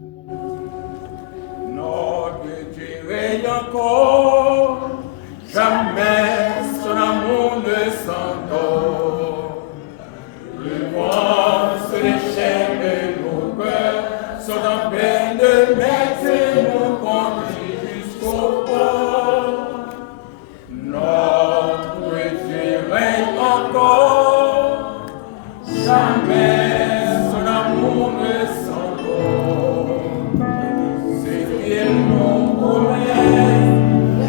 Notre Dieu règne encore, jamais son amour ne s'endort. Le vent se déchaîne de nos cœurs, sont en peine de mettre nous conduire jusqu'au port. Notre Dieu règne encore, jamais son amour ne s'endort. C'est qu'il nous promet,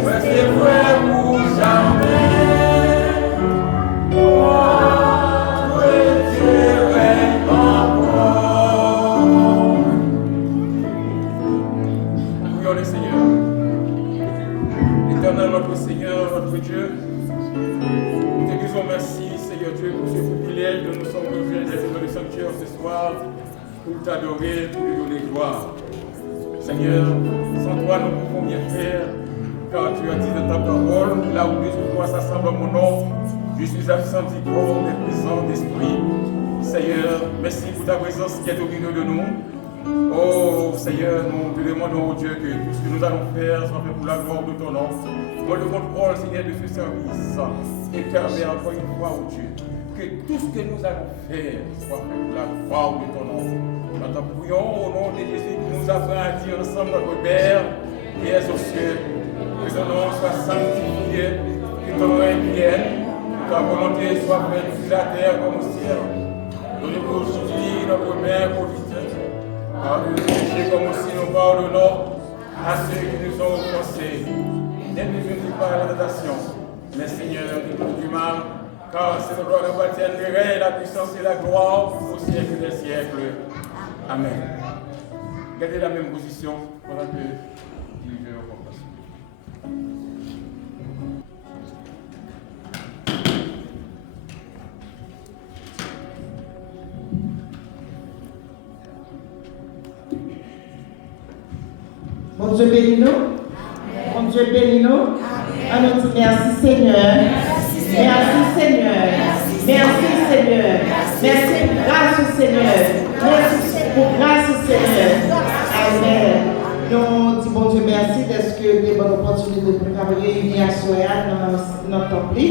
restez vrai pour jamais. Notre Dieu règne encore. Prions le Seigneur. Éternel notre Seigneur, notre Dieu, nous te disons merci, Seigneur Dieu, pour ce privilège de nous sommes revenus d'être dans le sanctuaire ce soir pour t'adorer, pour te donner gloire. Seigneur, sans toi nous ne pouvons rien faire, car tu as dit dans ta parole, là où deux ou trois s'assemblent en mon nom, je suis absent du corps, mais présent d'esprit. Seigneur, merci pour ta présence qui est au milieu de nous. Oh Seigneur, nous te demandons, oh Dieu, que tout ce que nous allons faire soit fait pour la gloire de ton nom. Moi, le contrôle, Seigneur, de ce service et permet encore une fois, oh Dieu, que tout ce que nous allons faire soit fait pour la gloire de ton nom. Nous t'en prions au nom de Jésus qui nous apprend à dire ensemble notre Père qui es aux cieux, que ton nom soit sanctifié, que ton règne vienne, que ta volonté soit faite sur la terre comme au ciel. Donne-nous aujourd'hui notre mère quotidienne. Pardonne-nous nos péchés comme aussi nous pardonnons à ceux qui nous ont offensés. Ne nous conduis pas à la tentation, mais Seigneur, délivre-nous du mal, car c'est le gloire appartiennent le règne, la puissance et la gloire au siècle des siècles. Amen. Gardez la même position pendant que je vais au compassion. Mon Dieu bénis-nous. Mon Dieu bénis-nous. On nous dit merci Seigneur. Merci Seigneur. Merci Seigneur. Merci pour grâce au Seigneur. Merci pour grâce au Seigneur. Amen. Nous disons bon Dieu merci parce que nous avons l'opportunité de nous réunir à Soya dans notre temple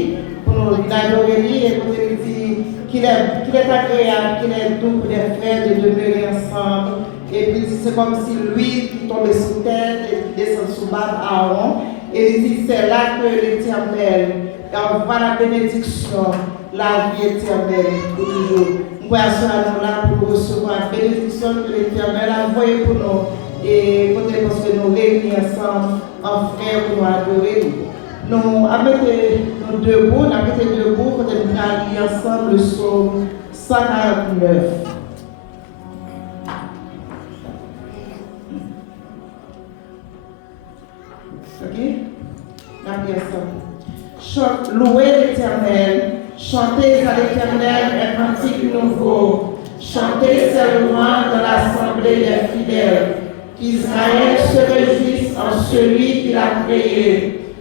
pour nous adorer et pour nous dire qu'il est agréable, qu'il est doux pour les frères de demeurer ensemble. Et puis c'est comme si l'huile qui tombait sur terre et descend sous bas Aaron. Et il dit c'est là que l'Éternel envoie la bénédiction, la vie éternelle pour toujours. Nous sommes là pour recevoir la bénédiction que l'Éternel a envoyée pour nous. Et parce que nous réunis ensemble en frères pour nous adorer. Nous avons debout, nous pour nous lire ensemble le psaume 149. Ok? La pièce. Louez l'Éternel, chantez à l'Éternel un cantique nouveau, chantez ses louanges dans l'assemblée des fidèles, qu'Israël se réjouisse en celui qu'il a créé,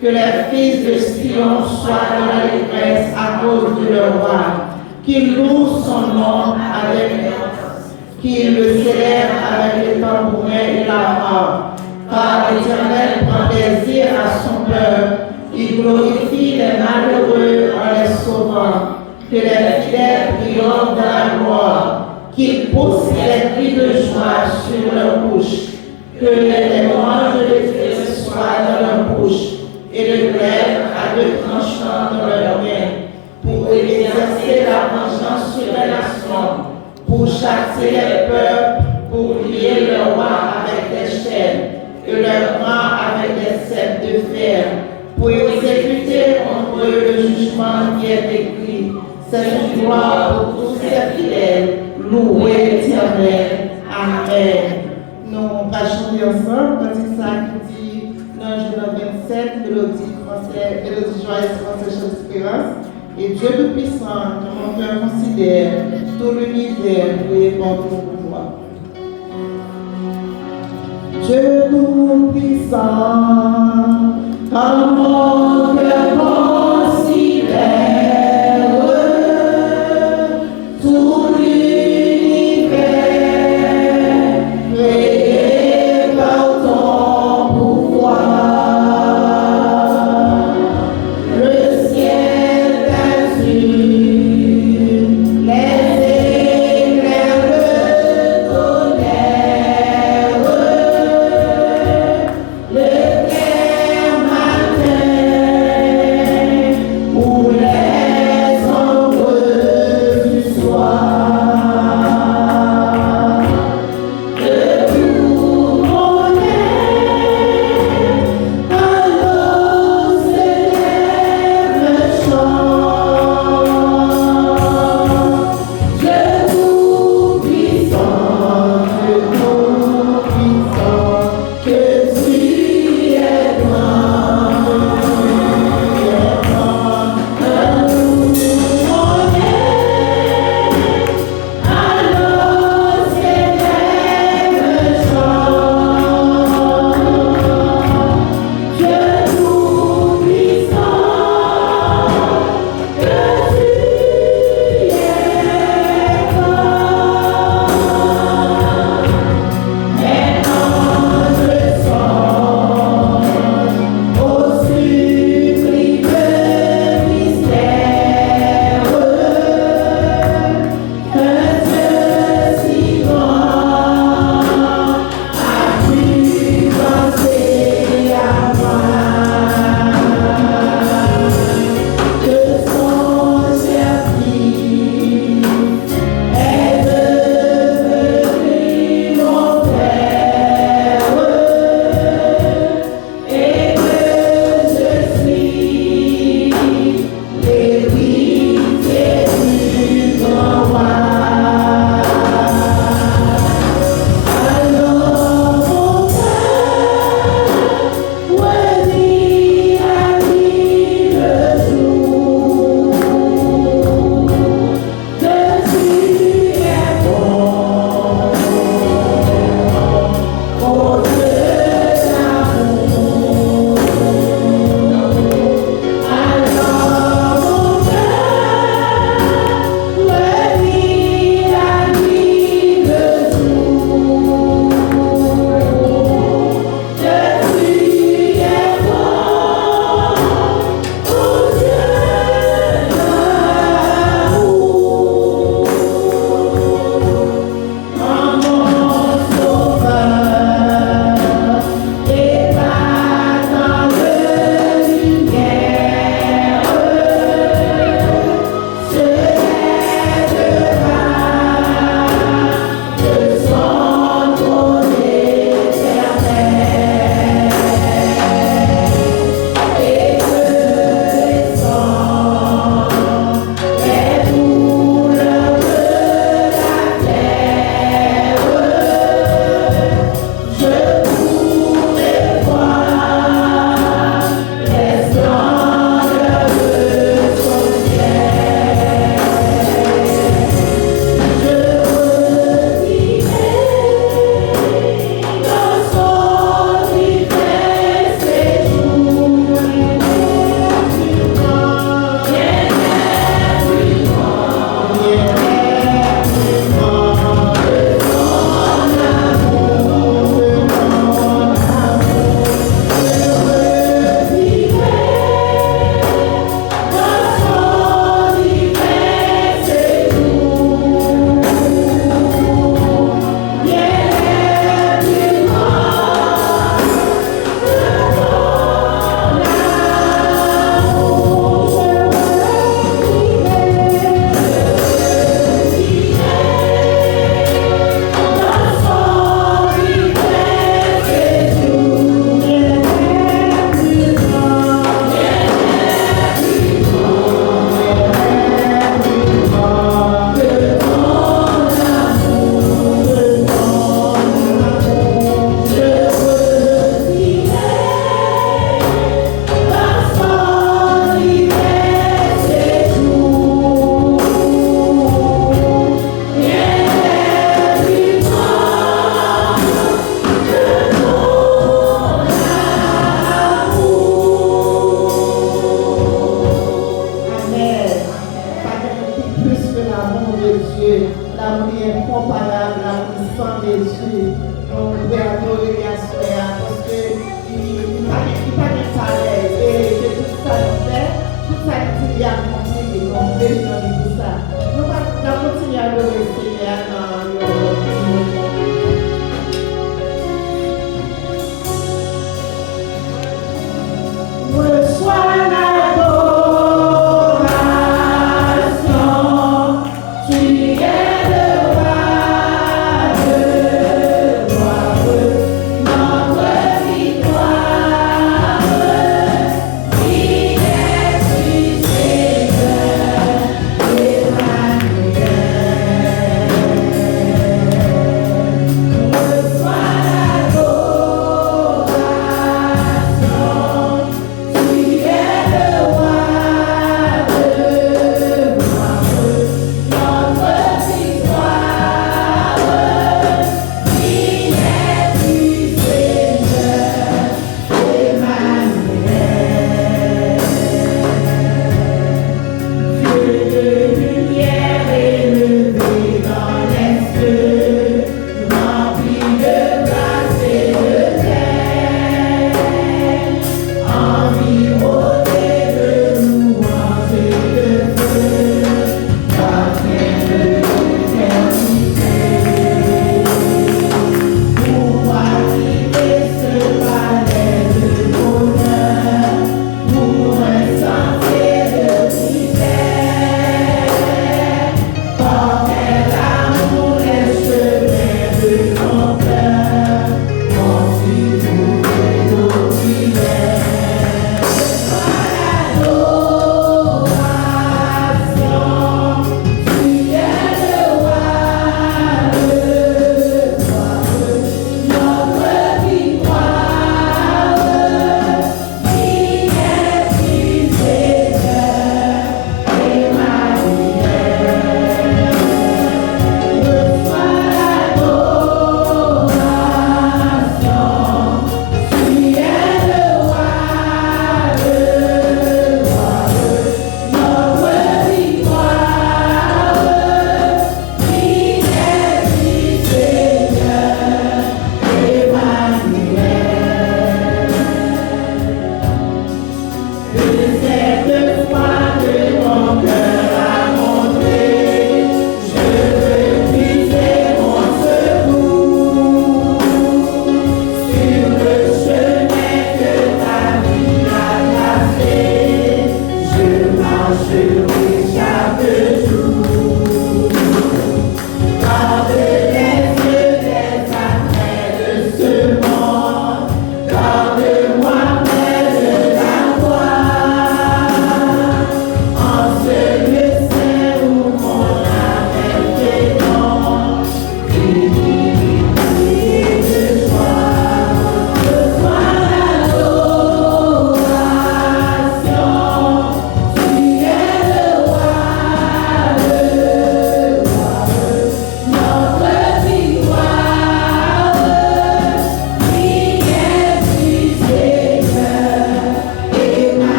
que les fils de Sion soient dans l'allégresse à cause de leur roi, qu'ils louent son nom avec qu'ils le célèbrent avec les tambourins et la harpe. Car l'Éternel prend plaisir à son peuple, il glorifie les malheureux en les sauvant, que les fidèles triomphent dans la gloire, qu'il pousse les cris de joie sur leur bouche, que les louanges de Dieu soient dans leur bouche, et le glaive à deux tranchants dans leur main, pour exercer la vengeance sur les nations, pour chasser les peuples, pour lier le roi avec des chaînes, et leur rang avec des cèpes de fer, pour exécuter contre eux le jugement qui est écrit. C'est une gloire pour tous ces fidèles. Louez l'Éternel. Amen. Nous allons chanter ensemble, cantique ça qui dit dans Genèse 27, mélodie joyeuse française chant d'espérance. Et Dieu Tout-Puissant, que mon cœur considère, tout l'univers est bon pour moi. Dieu Tout-Puissant, quand mon cœur considère tout l'univers,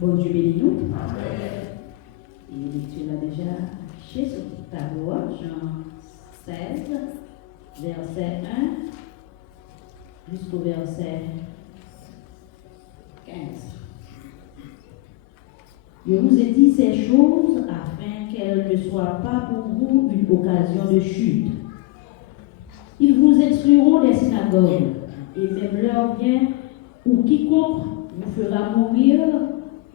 Bon Dieu bénis-nous. Et tu l'as déjà affiché sur ta tableau, Jean 16, verset 1 jusqu'au verset 15. Je vous ai dit ces choses afin qu'elles ne soient pas pour vous une occasion de chute. Ils vous excluront des synagogues, et même l'heure vient où quiconque vous fera mourir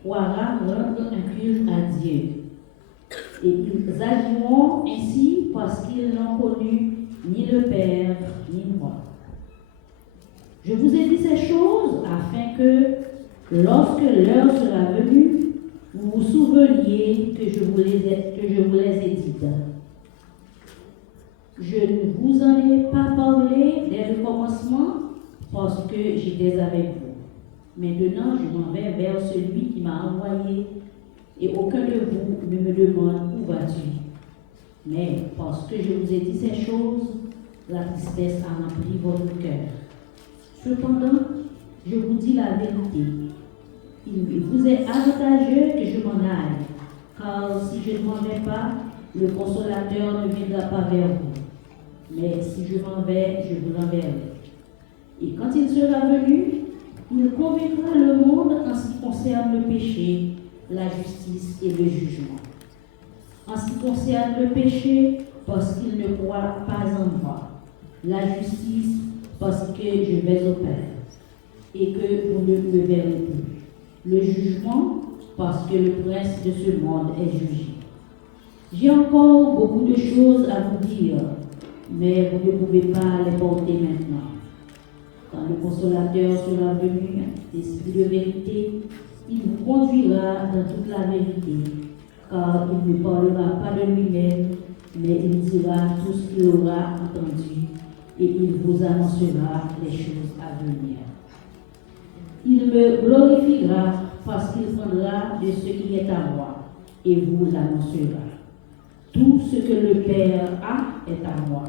pourra rendre un culte à Dieu. Et ils agiront ainsi parce qu'ils n'ont connu ni le Père ni moi. Je vous ai dit ces choses afin que, lorsque l'heure sera venue, vous vous souveniez que je vous les ai dites. Je ne vous en ai pas parlé dès le commencement parce que j'étais avec vous. Maintenant, je m'en vais vers celui qui m'a envoyé et aucun de vous ne me demande où vas-tu. Mais parce que je vous ai dit ces choses, la tristesse a rempli votre cœur. Cependant, je vous dis la vérité. Il vous est avantageux que je m'en aille, car si je ne m'en vais pas, le consolateur ne viendra pas vers vous. Mais si je m'en vais, je vous l'enverrai. Et quand il sera venu, il convaincra le monde en ce qui concerne le péché, la justice et le jugement. En ce qui concerne le péché, parce qu'il ne croit pas en moi. La justice, parce que je vais au Père et que vous ne me verrez plus. Le jugement, parce que le prince de ce monde est jugé. J'ai encore beaucoup de choses à vous dire, mais vous ne pouvez pas les porter maintenant. Quand le consolateur sera venu, l'Esprit de vérité, il vous conduira dans toute la vérité, car il ne parlera pas de lui-même, mais il dira tout ce qu'il aura entendu, et il vous annoncera les choses à venir. Il me glorifiera parce qu'il prendra de ce qui est à moi et vous l'annoncera. Tout ce que le Père a est à moi.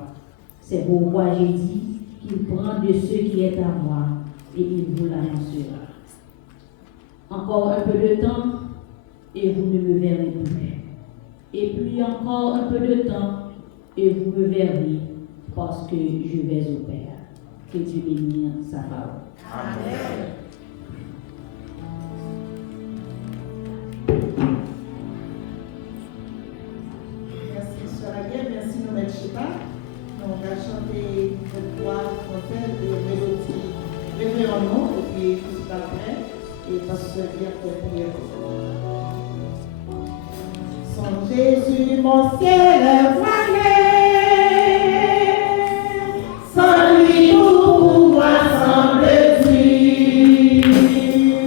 C'est pourquoi j'ai dit qu'il prend de ce qui est à moi et il vous l'annoncera. Encore un peu de temps et vous ne me verrez plus. Et puis encore un peu de temps et vous me verrez parce que je vais au Père. Que Dieu bénisse sa parole. Amen. Merci, Sœur Aguerre. Merci, Noël Chipa. On va chanter le droit français de mélodie. Réveillons-nous, et puis tout après, et parce que bien prière. Son Jésus, mon ciel est voilé. Sans lui, nous pouvons semble Dieu.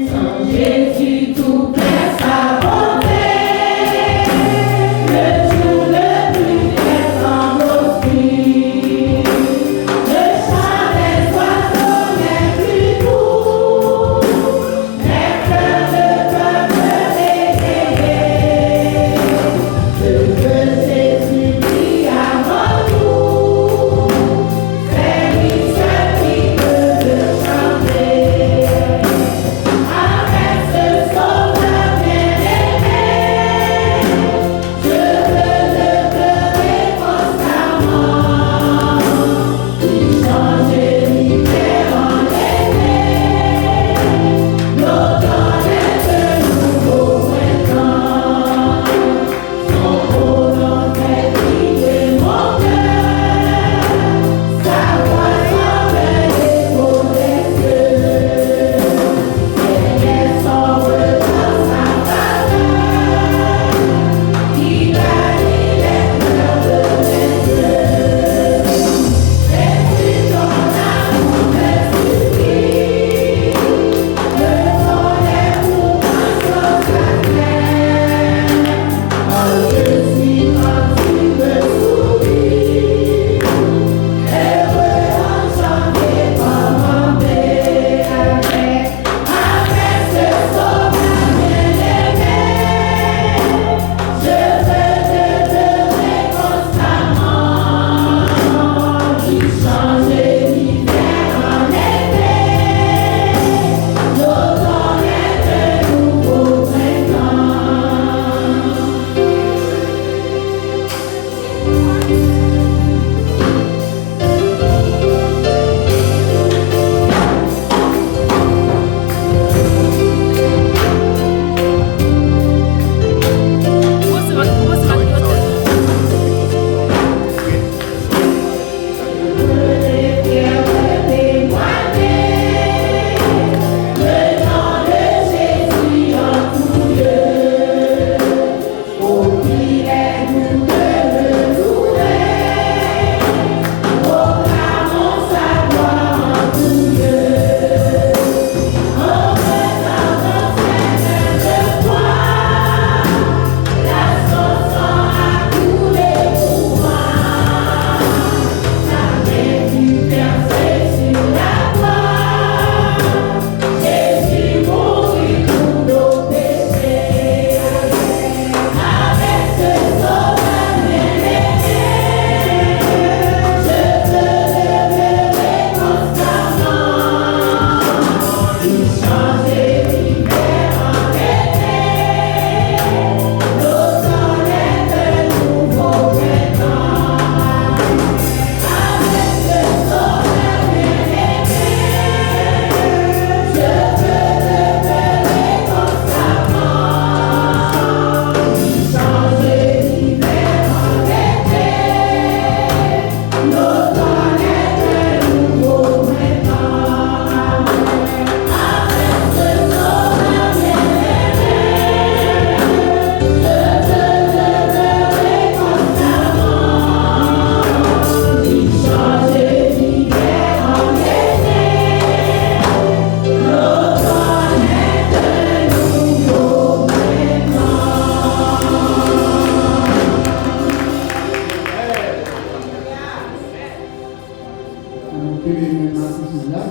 Sans Jésus, tout presse à bonté. Le jour le plus clair semble obscur. Le chant des oiseaux n'est plus doux. Les cœurs ne peuvent l'égayer. Je veux Jésus.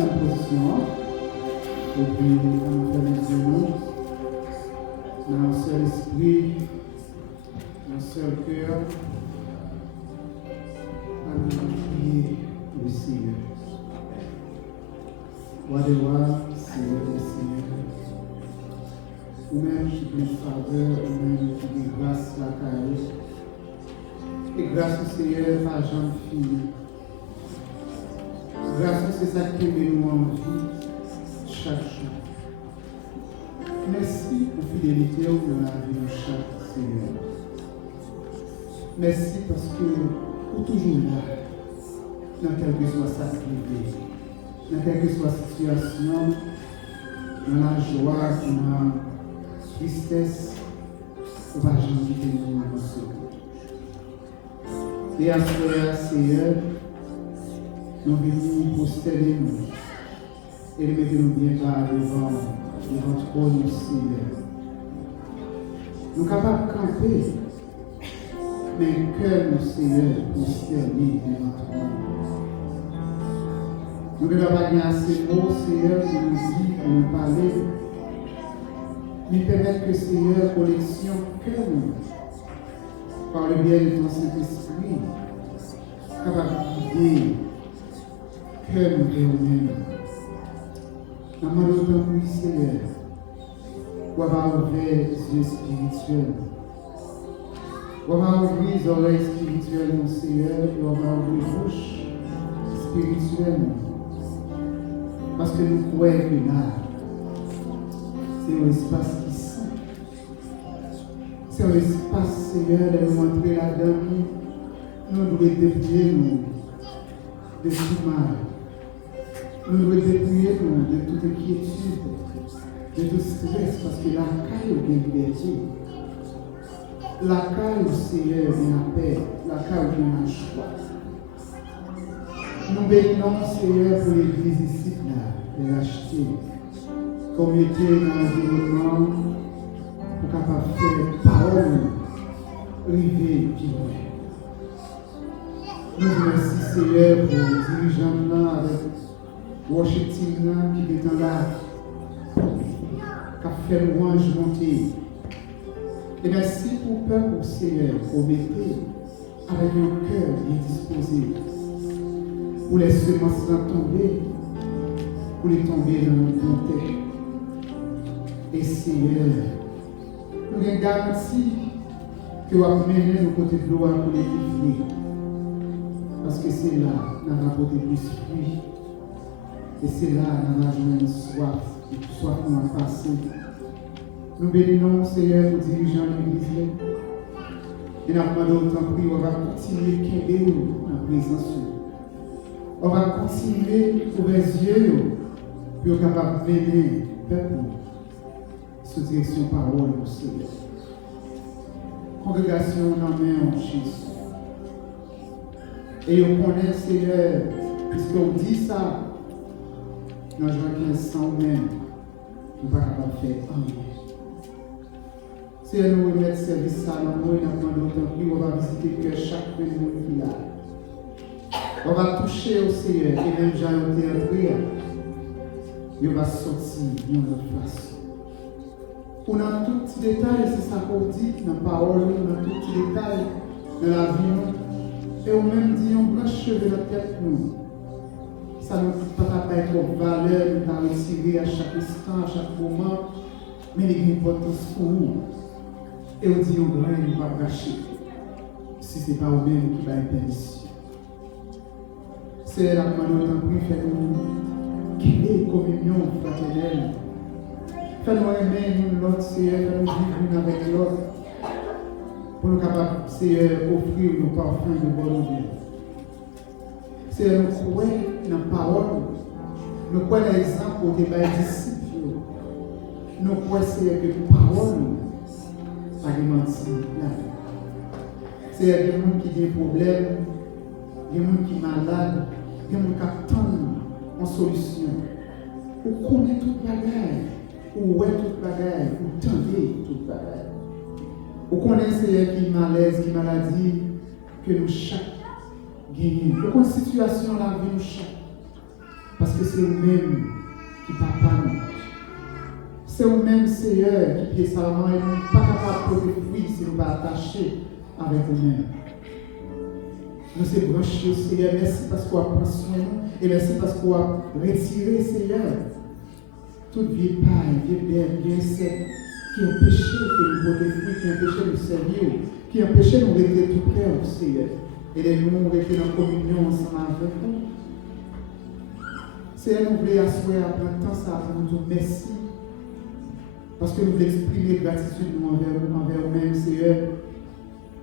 une position. Et puis, on fait les yeux dans un seul esprit, un seul cœur. On prie le Seigneur. Roi des rois, Seigneur des seigneurs. Ou même qui prie faveur, ou même qui dit grâce la carrière. Et grâce au Seigneur, pas jamais fini. Grâce, c'est ça qui met nous en vie chaque jour. Merci pour fidélité dans la vie de chaque Seigneur. Merci parce que vous êtes toujours là, dans quelle que soit sa activité, dans quelle que soit la situation, dans la joie, dans la tristesse, vous ne pouvez jamais quitter nous dans ce monde. Et à ce Seigneur, nous venons poster nous et mettez-nous bien bas devant trône, Seigneur. Nous sommes capables de camper, mais le cœur, Seigneur, posterné devant trône. Nous ne devons pas dire assez de mots, Seigneur, qui nous dit, pour nous parler, mais permettre que, Seigneur, connexion cœur nous, par le biais de ton Saint-Esprit, capable de guider cœur nous et nous-mêmes. Nous demandons oui, Seigneur, pour avoir ouvert les yeux spirituels, pour avoir ouvert les oreilles spirituelles, mon Seigneur, et pour avoir ouvert les bouches spirituelles. Parce que nous croyons que là, c'est un espace qui sent. C'est un espace, Seigneur, de nous entrer là-dedans. Nous devons dépouiller nous de tout mal. Nous devons dépouiller nous de toute inquiétude, de tout stress, parce que la caille est une liberté. La caille, Seigneur, est la paix. La caille est la joie. Nous bénissons, Seigneur, pour l'église ici, de l'acheter. Comme était dans l'environnement, pour capable de faire parole, river, vivre. Nous remercions, Seigneur, pour les dirigeants là, avec worship team là, qui est là, qui a fait louange monter. Et merci pour le peuple, Seigneur, pour mettre avec un cœur bien disposé, pour les semences tomber, pour les tomber dans le contexte. Et Seigneur, nous avons garanti que vous avez mené nos côtés de l'eau pour les fruits. Parce que c'est là que nous avons apporté plus de fruits. Et c'est là que nous avons joué soif, soif nous a passé. Nous bénissons, Seigneur, pour dirigeants de l'église. Et nous demandons autant prix, on va continuer à quérir dans la présence. On va continuer à ouvrir les yeux pour être capable de mener le peuple sous direction parole au Seigneur. Congrégation dans la main en Jésus. Et on connaît, Seigneur, puisqu'on dit ça, dans Jean 15, même, nous ne sommes pas capables de faire rien. Seigneur, nous remettons service à l'amour et nous demandons autant plus, on va visiter que chaque personne qui est là. On va toucher au Seigneur, et même Jean est entré, et on va sortir d'une autre façon. Pour dans tout petit détail, c'est ça qu'on dit dans la parole, dans tout petit détail de la vie. Et on même dit, on branche cheveux dans la tête nous. Ça ne peut pas être aux valeurs, nous allons retirer à chaque instant, à chaque moment, mais il y a une importance pour nous. Et on dit, on doit ne pas gâcher, si ce n'est pas vous-même qui va être permission. C'est la demande d'autant plus, faites-nous qu'il y ait une communion fraternelle. Fais-nous aimer nous l'autre, Seigneur, fais-nous vivre l'une avec l'autre. Pour nous capables, Seigneur, offrir nos parfums de bonne vie. Seigneur, nous croyons dans la parole, nous croyons dans l'exemple pour des disciples. Nous croyons, Seigneur, que la parole n'a pas menti. Seigneur, il y a des gens qui ont des problèmes, il y a des gens qui sont malades, il y a des gens qui attendent en solution. On connaît toute la guerre. Ou est toute bagaille, ou tendez toute bagaille. Ou connaissez qui malaise, qui maladie, que nous chaque gagnons. Ou une situation la vie nous chaque. Parce que c'est vous-même qui papa nous. C'est vous-même, Seigneur, qui pied savant et nous pas capable de porter fruit si nous ne pas attachés avec vous-même. Nous sommes branchés, Seigneur. Merci parce qu'on a pris soin de nous. Et merci parce qu'on a retiré, Seigneur, toute vieille paille, vieille bête, vieille sec, qui empêchait que nous portions fruit, qui empêchait de nous servir, qui empêchait de nous rester tout près, Seigneur. Et de nous rester dans la communion ensemble avec vous. Seigneur, nous voulons assurer après un temps ça pour nous dire merci. Parce que nous voulons exprimer gratitude envers nous-mêmes, Seigneur,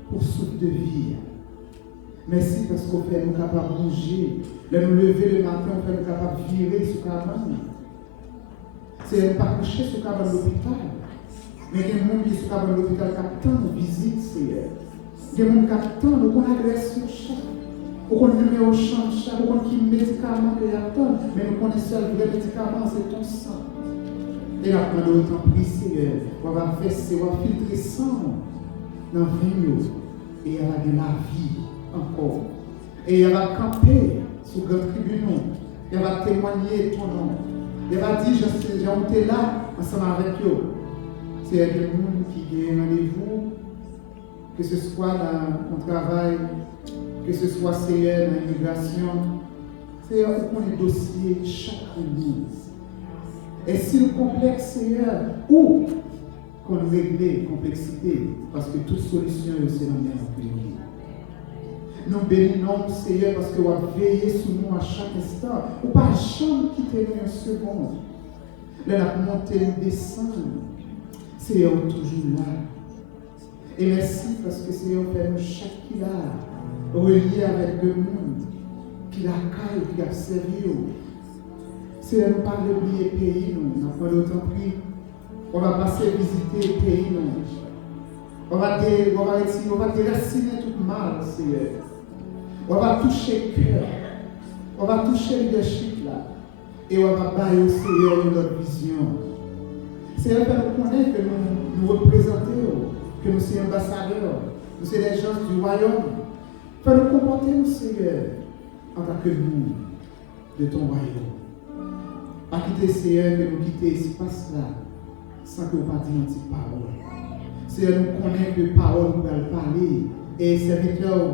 pour souffle de vie. Merci parce qu'on fait nous capables de bouger. Là, nous lever le matin, on fait nous capables de virer sur la cabane. C'est pas coucher sur la cabane de l'hôpital. Mais il y a des gens qui sont sur la cabane de l'hôpital qui attendent nos visites, Seigneur. Il y a des gens qui attendent, qu'on agresse sur le chat. Qu'on met au champ de chat, qu'on qui médicaments qu'ils attendent. Mais nous connaissons le vrai médicament, c'est ton sang. Et la prendre autant pris, Seigneur. On va verser, on va filtrer sang dans le vin. Et elle a de la vie encore. Et elle va camper sous le tribunal. Elle va témoigner ton nom. Elle va dire, j'ai été là ensemble avec eux. C'est des gens qui ont rendez-vous, que ce soit dans mon travail, que ce soit Seigneur dans l'immigration. Seigneur, on prend les dossiers chaque église. Et si le complexe, Seigneur, où qu'on règle la complexité, parce que toute solution est dans le même pays. Nous bénissons, Seigneur, parce que vous veillez sur nous à chaque instant. Ou pas jamais quitter nous une seconde. Là, la montée, nous descendre. Seigneur, toujours là. Et merci parce que Seigneur, fait nous chaque qui là, relié avec le monde, qui l'accueille, qui a servi. Seigneur, nous pas oublier le pays, nous n'avons pas d'autant pris. On va passer visiter le pays, nous. On va déraciner tout mal, Seigneur. On va toucher le cœur. On va toucher le leadership là. Et on va bailler au Seigneur notre vision. Seigneur, nous connaître que nous représentons, que nous sommes ambassadeurs, nous sommes des gens du royaume. Fais-nous comporter, nous, Seigneur, en tant que nous, de ton royaume. Pas quitter, Seigneur, que nous quitter cet espace-là, sans que nous ne disions une parole. Seigneur, nous connaissons que parole nous allons parler. Et serviteurs,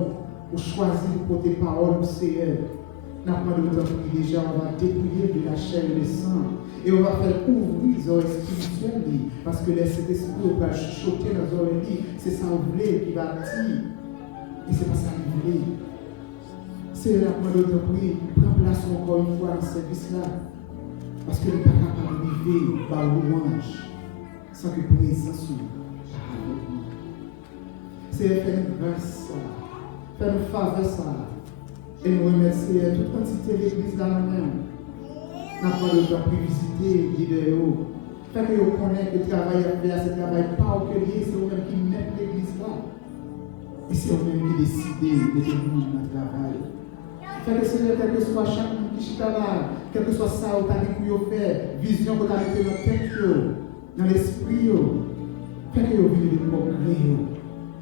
pour choisir de porter parole, Seigneur, nous avons d'autant plus déjà, on va dépouiller de la chair et le sang. Et on va faire ouvrir les oreilles spirituelles, parce que cet esprit va chuchoter dans les oreilles. C'est ça qu'on voulait qui va dire. Et c'est pas ça qu'on voulait. Seigneur, nous avons d'autant plus, prends place encore une fois dans ce service-là. Parce que nous ne sommes pas capables de vivre par louange sans que présence soit avec nous. Seigneur, fais-nous grâce, fais-nous faveur ça. Et nous remercier toute quantité de l'église dans nous-mêmes. Nous avons le temps de visiter les vidéos. Fait que vous connaissez que le travail à faire, c'est un travail pas au que lié, c'est vous-même qui met l'église là. Et c'est vous-même qui décidez de tenir dans le travail. Fait que Seigneur, quel que soit chaque monde qui chita là, quel que soit ça, vous avez pu faire, vision que vous avez dans la tête, dans l'esprit, fait que vous venez de progrès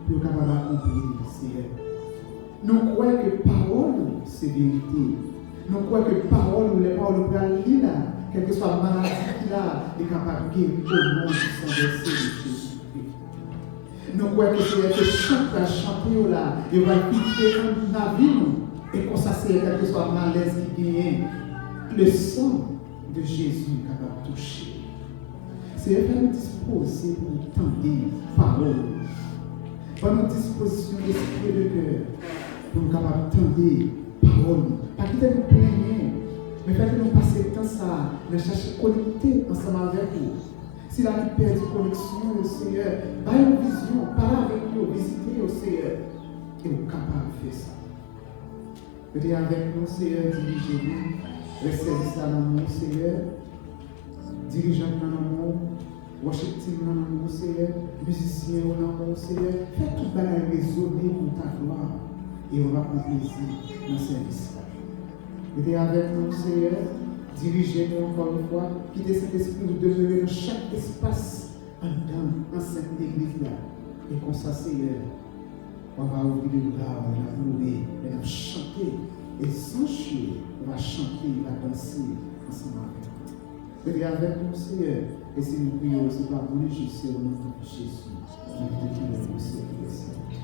pour capable d'accomplir, Seigneur. Nous croyons que parole, c'est vérité. Nous croyons que parole, les paroles de là, quelle que soit la maladie qu'il a, est capable de guérir au nom du sang versé de Jésus-Christ. Nous croyons que c'est que chante à chanter là, il va quitter la vie. Et qu'on s'asseye, quel que soit le malaise qui gagne, le sang de Jésus est capable de toucher. C'est faire nous disposer pour nous tendre parole. Pour nous disposition d'esprit de cœur, pour nous capables de tendre parole. Pas quitter nous plaigner, mais faire que nous passions le temps ça, de chercher connecter ensemble avec vous. Si la vie perd de connexion, le Seigneur, par une vision, parler avec nous, visiter au Seigneur, et nous capables de faire ça. Venez avec nous, Seigneur, dirigez-nous. Le service dans nous, Seigneur. Dirigeants dans nous, worship team dans nous, Seigneur. Musiciens dans nous, Seigneur. Faites tout le monde résonner pour ta gloire. Et on va prendre plaisir dans ce service-là. Venez avec nous, Seigneur. Dirigez-nous encore une fois. Quittez cet esprit de demeurer dans chaque espace en dedans, dans cette église-là. Et comme ça, Seigneur, on va ouvrir les bras, on va louer, on va chanter. Et Et sans chier, on va chanter, on va danser ensemble avec nous. Venez avec nous, Seigneur. Et si nous prions, c'est pas pour les juger, c'est au nom de Jésus. Qui est le Seigneur.